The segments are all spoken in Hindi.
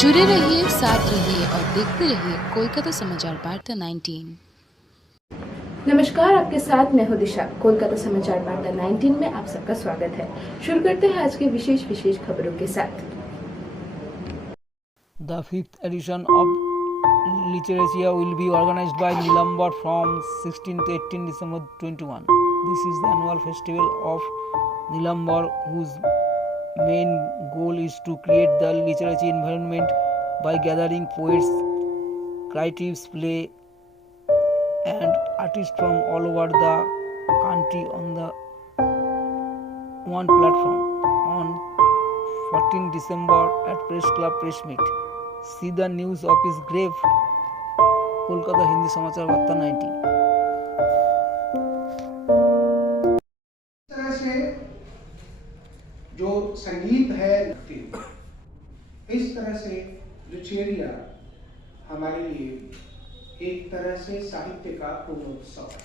जुड़े रहिए, साथ रहिए और देखते रहिए कोलकाता समाचार वार्ता 19। नमस्कार, आपके साथ मैं हूं दिशा। कोलकाता समाचार वार्ता 19 में आप सबका स्वागत है। शुरू करते हैं आज के विशेष खबरों के साथ। The fifth edition of Literacia will be organized by Nilambar from 16 to 18 December 21. This is the annual festival of Nilambar, whose main goal is to create the literary environment by gathering poets, creatives, play and artists from all over the country on the one platform. On 14 December at Press Club Press Meet. See the news of his grave. Kolkata Hindi समाचार वार्ता 19। इस तरह से जो संगीत है, इस तरह से लिटरेरिया हमारे लिए एक तरह से साहित्य का पूर्णोत्सव है।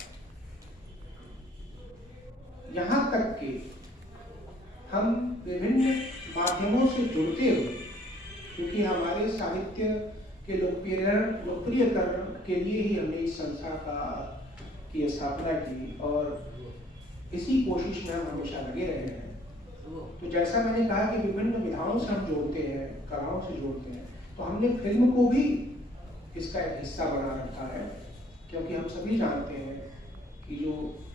यहाँ तक कि हम विभिन्न माध्यमों से जुड़ते हुए, क्योंकि हमारे साहित्य के लोकप्रियकरण के लिए ही हमने इस संस्था की स्थापना की और इसी कोशिश में हम हमेशा लगे रहे हैं। तो जैसा मैंने कहा कि विभिन्न विधाओं से हम जोड़ते हैं, कलाओं से जोड़ते हैं, तो हमने फिल्म को भी इसका एक हिस्सा बना रखा है, क्योंकि हम सभी जानते हैं कि जो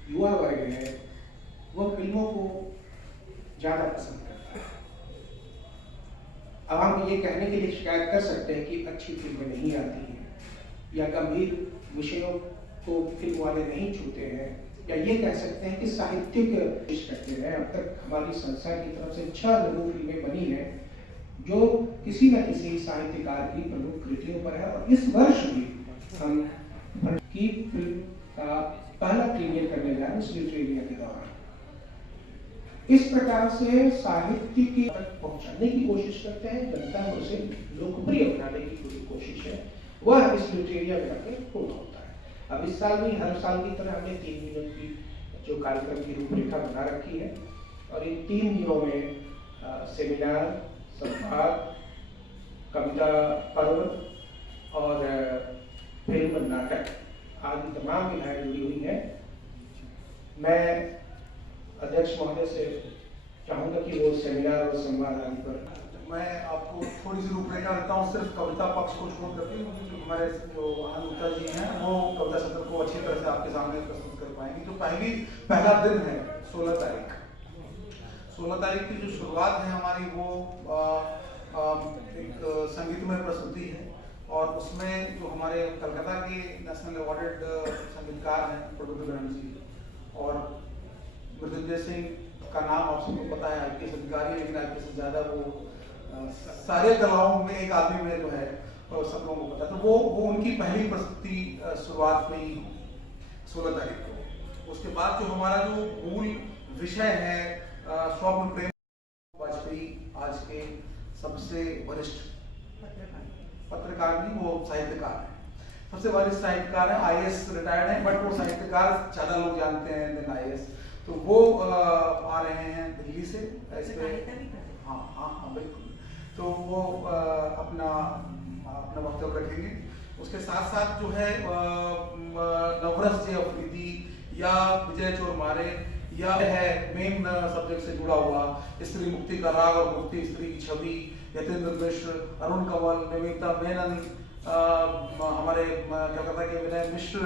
युवा वर्ग है वो फिल्मों को ज़्यादा पसंद करता है। अब हम ये कहने के लिए शिकायत कर सकते हैं कि अच्छी फिल्में नहीं आती हैं या गंभीर विषयों को फिल्म वाले नहीं छूते हैं, या ये कह सकते हैं कि साहित्यिक पेश करते हैं। अब तक हमारी संस्था की तरफ से 6 लघु फिल्में बनी हैं जो किसी न किसी साहित्यकार की प्रमुख कृतियों पर है, और इस वर्ष भी हम की फिल्म का पहला प्रीमियर करने जा रहे हैं लिटरेरिया के दौरान। इस प्रकार से साहित्य की तक पहुंचाने की कोशिश करते हैं, जनता में उसे लोकप्रिय बनाने की पूरी कोशिश है, वह इस लिटरेरिया में आकर पूर्ण होता है। अब इस साल भी हर साल की तरह हमने 3 दिनों की जो कार्यक्रम की रूपरेखा बना रखी है, और इन 3 दिनों में सेमिनार, संवाद, कविता पर्व और फिल्म, नाटक आदि तमाम विधाएं जुड़ी हुई हैं। मैं अध्यक्ष महोदय से चाहूँगा कि वो सेमिनार और संवाद आदि पर मैं आपको थोड़ी सी रूपरेखा देता हूँ, सिर्फ कविता पक्ष को छोड़ करके। हमारे जो अनुता जी हैं वो कविता सत्र को अच्छी तरह से आपके सामने प्रस्तुत कर पाएंगे। जो पहला दिन है 16 तारीख, 16 तारीख की जो शुरुआत है हमारी, वो एक संगीतमय प्रस्तुति है, और उसमें जो हमारे कलकत्ता के नेशनल अवार्डेड संगीतकार हैं प्रबुद्ध जी और मृत्युंजय सिंह का नाम आप सबको पता है, IPS अधिकारी, लेकिन IPS से ज़्यादा वो सारे कलाओं में एक आदमी में जो है सब लोगों को पता है। तो वो उनकी पहली प्रस्तुति शुरुआत हुई 16 तारीख को। उसके बाद जो हमारा जो मूल विषय है स्वप्न प्रेम वाजपेयी, आज के सबसे वरिष्ठ पत्रकार नहीं, वो साहित्यकार है, सबसे वरिष्ठ साहित्यकार है, IAS रिटायर्ड है, बट वो साहित्यकार ज़्यादा लोग जानते हैं देन IAS। तो वो आ रहे हैं दिल्ली से, हाँ बिल्कुल। तो वो अपना वक्तव्य रखेंगे। उसके साथ साथ जो है नवरस जे अफरीदी या विजय चोरमारे या है मेन सब्जेक्ट से जुड़ा हुआ स्त्री मुक्ति का राग और मुक्ति स्त्री की छवि, यतेंद्र मिश्र, अरुण कंवल, नमिता मेनन, हमारे कलकत्ता के विनय मिश्र,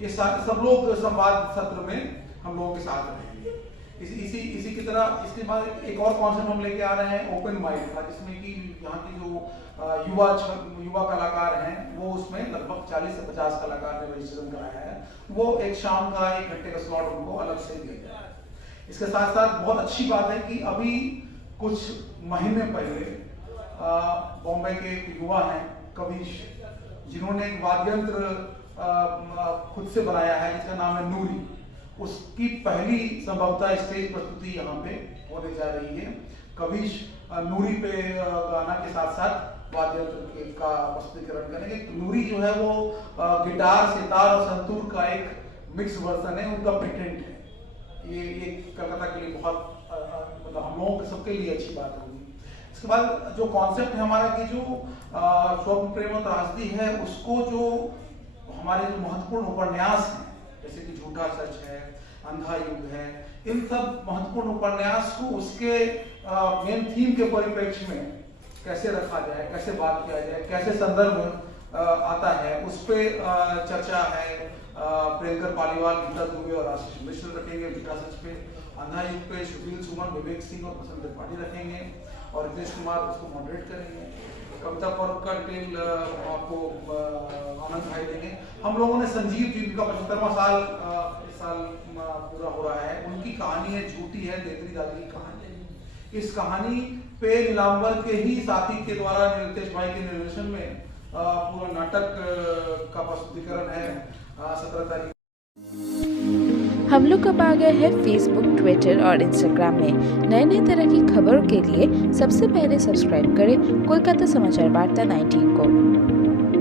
ये सब लोग संवाद सत्र में हम लोगों के साथ रहेंगे। इसी की तरह इसके बाद एक और कॉन्सेप्ट हम लेके आ रहे हैं ओपन माइक का, जिसमें कि यहाँ की जो युवा कलाकार हैं वो उसमें लगभग 40 से 50 कलाकार ने रजिस्ट्रेशन कराया है। वो एक शाम का 1 घंटे का स्लॉट उनको अलग से दिया जाए। इसके साथ साथ बहुत अच्छी बात है कि अभी कुछ महीने पहले बॉम्बे के एक युवा हैं कविश, जिन्होंने एक वाद्ययंत्र खुद से बनाया है जिसका नाम है नूरी। उसकी पहली संभवतः स्टेज प्रस्तुति यहाँ पे होने जा रही है। कविश नूरी पे गाना के साथ साथ वाद्ययंत्र का प्रस्तुतिकरण करेंगे। नूरी जो है वो गिटार, सितार और संतूर का एक मिक्स वर्जन है, उनका पेटेंट है। ये कलकत्ता के लिए बहुत मतलब हम लोगों के सबके लिए अच्छी बात होगी। इसके बाद जो कॉन्सेप्ट है हमारा कि जो स्वप्न प्रेम और त्रासदी है, उसको जो हमारे जो महत्वपूर्ण उपन्यास हैं, जैसे कि झूठा सच है, अंधा युग है, इन सब महत्वपूर्ण उपन्यास को उसके मेन थीम के परिप्रेक्ष्य में कैसे रखा जाए, कैसे बात किया जाए, कैसे संदर्भ आता है, उस पर चर्चा है। प्रियंकर पालीवाल, गीता दुबे और आशीष मिश्र रखेंगे झूठा सच पे। अंधा युग पे सुशील सुमन, विवेक सिंह और बसंत त्रिपाठी रखेंगे और रितेश कुमार उसको मॉडरेट करेंगे। कविता पर्व का डिटेल आपको आनंद भाई देंगे। हम लोगों ने संजीव जी का 75वां साल इस साल पूरा हो रहा है, उनकी कहानी है झूठी है, तेतरी दादी की कहानी। इस कहानी पे नीलांबर के ही साथी के द्वारा रितेश भाई के निर्देशन में पूरा नाटक का प्रस्तुतिकरण है 17 तारीख। हम लोग अब आ गए हैं फेसबुक, ट्विटर और इंस्टाग्राम में। नए नए तरह की खबरों के लिए सबसे पहले सब्सक्राइब करें कोलकाता समाचार वार्ता 19 को।